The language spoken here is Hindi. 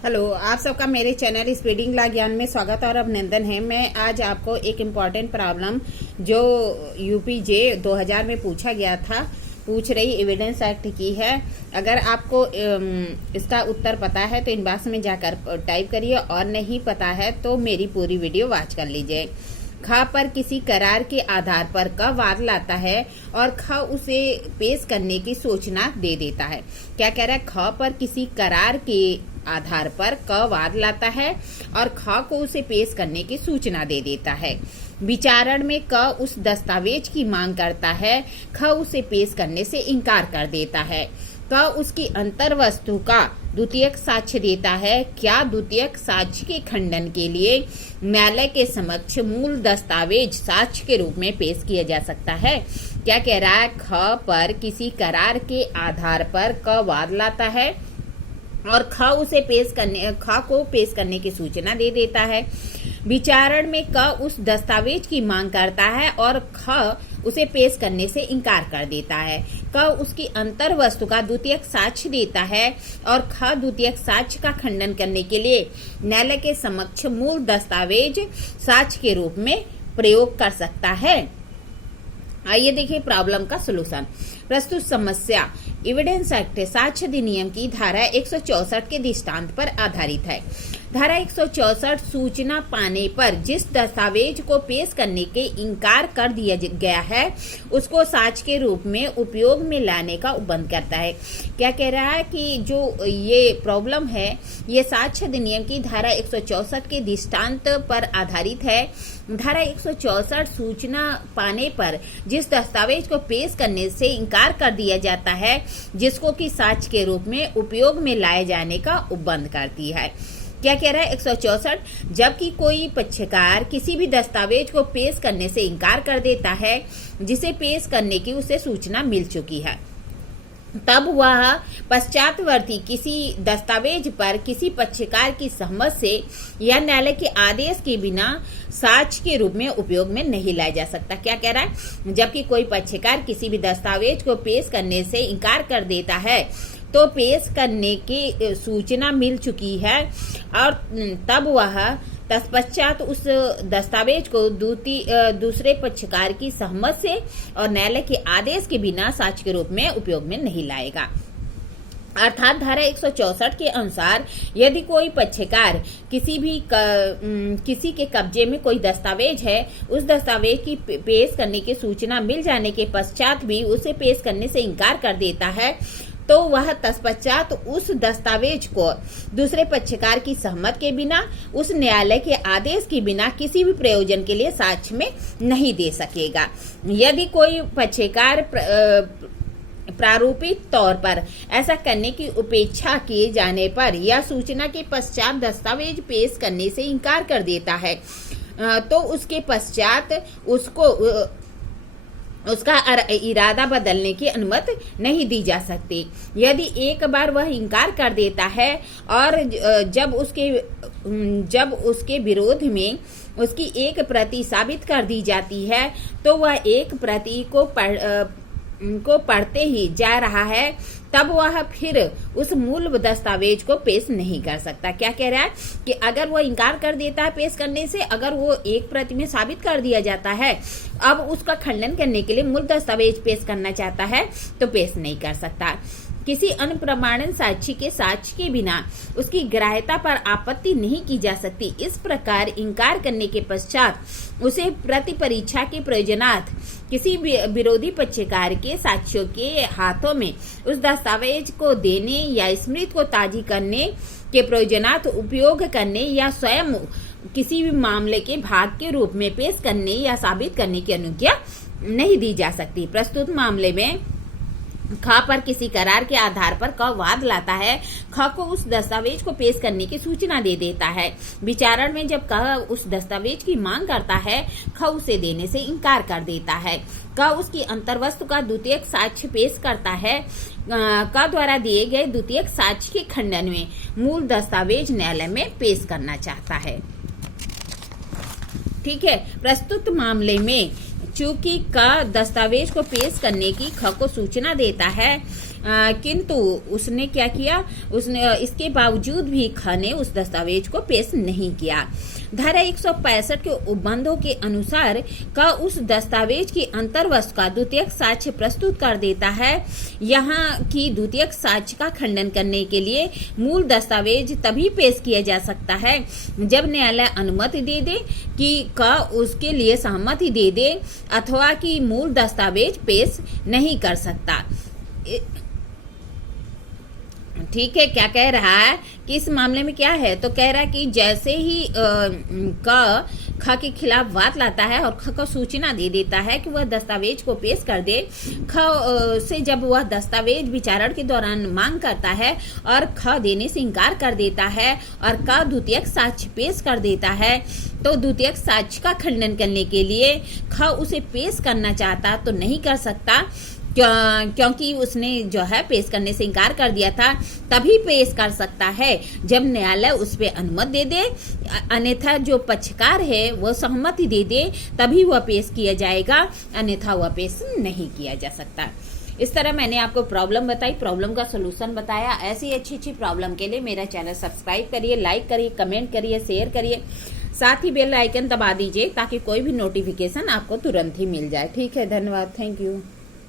हेलो, आप सबका मेरे चैनल स्पीडिंग ला ज्ञान में स्वागत और अभिनंदन है। मैं आज आपको एक इम्पॉर्टेंट प्रॉब्लम जो यूपीजे 2000 में पूछा गया था पूछ रही एविडेंस एक्ट की है। अगर आपको इसका उत्तर पता है तो इनबॉक्स में जाकर टाइप करिए और नहीं पता है तो मेरी पूरी वीडियो वॉच कर लीजिए। ख पर किसी करार के आधार पर क वाद लाता है और ख उसे पेश करने की सूचना दे देता है। क्या कह रहा है? ख पर किसी करार के आधार पर क वाद लाता है और ख को उसे पेश करने की सूचना दे देता है। विचारण में क उस दस्तावेज की मांग करता है, ख उसे पेश करने से इनकार कर देता है। क उसकी अंतर वस्तु का द्वितीयक साक्ष्य देता है। क्या द्वितीयक साक्ष्य के खंडन के लिए न्यायालय के समक्ष मूल दस्तावेज साक्ष्य के रूप में पेश किया जा सकता है? क्या कह रहा है? ख पर किसी करार के आधार पर क वाद लाता है और ख को पेश करने की सूचना दे देता है। विचारण में क उस दस्तावेज की मांग करता है और ख उसे पेश करने से इनकार कर देता है। क उसकी अंतर वस्तु का द्वितीयक साक्ष्य देता है और ख द्वितीयक साक्ष्य का खंडन करने के लिए न्यायालय के समक्ष मूल दस्तावेज साक्ष्य के रूप में प्रयोग कर सकता है। आइए देखिए प्रॉब्लम का सलूशन। प्रस्तुत समस्या एविडेंस एक्ट साक्ष्य अधिनियम की धारा 164 के दृष्टांत पर आधारित है। धारा 164 सूचना पाने पर जिस दस्तावेज को पेश करने के इनकार कर दिया गया है उसको साक्ष्य के रूप में उपयोग में लाने का उपबंध करता है। क्या कह रहा है कि जो ये प्रॉब्लम है ये साक्ष्य अधिनियम की धारा 164 के दृष्टांत पर आधारित है। धारा 164 सूचना पाने पर जिस दस्तावेज को पेश करने से इनकार कर दिया जाता है जिसको कि साक्ष्य के रूप में उपयोग में लाए जाने का उपबंध करती है। क्या कह रहा है? 164 जबकि कोई पक्षकार किसी भी दस्तावेज को पेश करने से इनकार कर देता है जिसे पेश करने की उसे सूचना मिल चुकी है, तब वह पश्चातवर्ती किसी दस्तावेज पर किसी पक्षकार की सहमति से या न्यायालय के आदेश के बिना साक्ष्य के रूप में उपयोग में नहीं लाया जा सकता। क्या कह रहा है? जबकि कोई पक्षकार किसी भी दस्तावेज को पेश करने से इनकार कर देता है तो पेश करने की सूचना मिल चुकी है और तब वह तत्पश्चात उस दस्तावेज को दूसरे पक्षकार की सहमति से और न्यायालय के आदेश के बिना साक्ष्य के रूप में उपयोग में नहीं लाएगा। अर्थात धारा 164 के अनुसार यदि कोई पक्षकार किसी के कब्जे में कोई दस्तावेज है, उस दस्तावेज की पेश करने की सूचना मिल जाने के पश्चात भी उसे पेश करने से इनकार कर देता है तो वह तत्पश्चात उस दस्तावेज को दूसरे पक्षकार की सहमति के बिना, उस न्यायालय के आदेश के बिना किसी भी प्रयोजन के लिए साक्ष्य में नहीं दे सकेगा। यदि कोई पक्षकार प्रारूपिक तौर पर ऐसा करने की उपेक्षा किए जाने पर या सूचना के पश्चात दस्तावेज पेश करने से इनकार कर देता है तो उसके पश्चात उसका इरादा बदलने की अनुमति नहीं दी जा सकती। यदि एक बार वह इनकार कर देता है और जब उसके विरोध में उसकी एक प्रति साबित कर दी जाती है तो वह एक प्रति को पढ़ते ही जा रहा है, तब वह फिर उस मूल दस्तावेज को पेश नहीं कर सकता। क्या कह रहा है कि अगर वो इनकार कर देता है पेश करने से, अगर वो एक प्रति में साबित कर दिया जाता है, अब उसका खंडन करने के लिए मूल दस्तावेज पेश करना चाहता है तो पेश नहीं कर सकता। किसी अन्य प्रमाणन साक्षी के साक्ष्य के बिना उसकी ग्राह्यता पर आपत्ति नहीं की जा सकती। इस प्रकार इनकार करने के पश्चात उसे प्रति परीक्षा के प्रयोजनार्थ किसी विरोधी पक्षकार के साक्ष्यों के हाथों में उस दस्तावेज को देने या स्मृति को ताज़ी करने के प्रयोजनार्थ उपयोग करने या स्वयं किसी भी मामले के भाग के रूप में पेश करने या साबित करने की अनुज्ञा नहीं दी जा सकती। प्रस्तुत मामले में ख पर किसी करार के आधार पर क वाद लाता है, ख को उस दस्तावेज को पेश करने की सूचना दे देता है। विचारण में जब क उस दस्तावेज की मांग करता है, ख उसे देने से इनकार कर देता है। क उसकी अंतर्वस्तु का द्वितीयक साक्ष्य पेश करता है। क द्वारा दिए गए द्वितीयक साक्ष्य के खंडन में मूल दस्तावेज न्यायालय में पेश करना चाहता है। ठीक है। प्रस्तुत मामले में चूंकि क दस्तावेज को पेश करने की ख को सूचना देता है, किंतु उसने क्या किया, उसने इसके बावजूद भी ख ने उस दस्तावेज को पेश नहीं किया। धारा 165 के उपबंधों के अनुसार क उस दस्तावेज की अंतर्वस्तु का द्वितीयक साक्ष्य प्रस्तुत कर देता है। यहाँ की द्वितीयक साक्ष्य का खंडन करने के लिए मूल दस्तावेज तभी पेश किया जा सकता है जब न्यायालय अनुमति दे दे कि क उसके लिए सहमति दे दे अथवा कि मूल दस्तावेज पेश नहीं कर सकता। ठीक है, क्या कह रहा है कि इस मामले में क्या है, तो कह रहा है कि जैसे ही क ख के खिलाफ वाद लाता है और ख को सूचना दे देता है कि वह दस्तावेज को पेश कर दे, ख से जब वह दस्तावेज विचारण के दौरान मांग करता है और ख देने से इनकार कर देता है और क द्वितीयक साक्ष्य पेश कर देता है, तो द्वितीयक साक्ष्य का खंडन करने के लिए ख उसे पेश करना चाहता तो नहीं कर सकता, क्योंकि उसने जो है पेश करने से इनकार कर दिया था। तभी पेश कर सकता है जब न्यायालय उस पर अनुमति दे दे, अन्यथा जो पक्षकार है वो सहमति दे दे, तभी वह पेश किया जाएगा, अन्यथा वह पेश नहीं किया जा सकता। इस तरह मैंने आपको प्रॉब्लम बताई, प्रॉब्लम का सोल्यूशन बताया। ऐसी अच्छी प्रॉब्लम के लिए मेरा चैनल सब्सक्राइब करिए, लाइक करिए, कमेंट करिए, शेयर करिए, साथ ही बेल आइकन दबा दीजिए ताकि कोई भी नोटिफिकेशन आपको तुरंत ही मिल जाए। ठीक है, धन्यवाद, थैंक यू।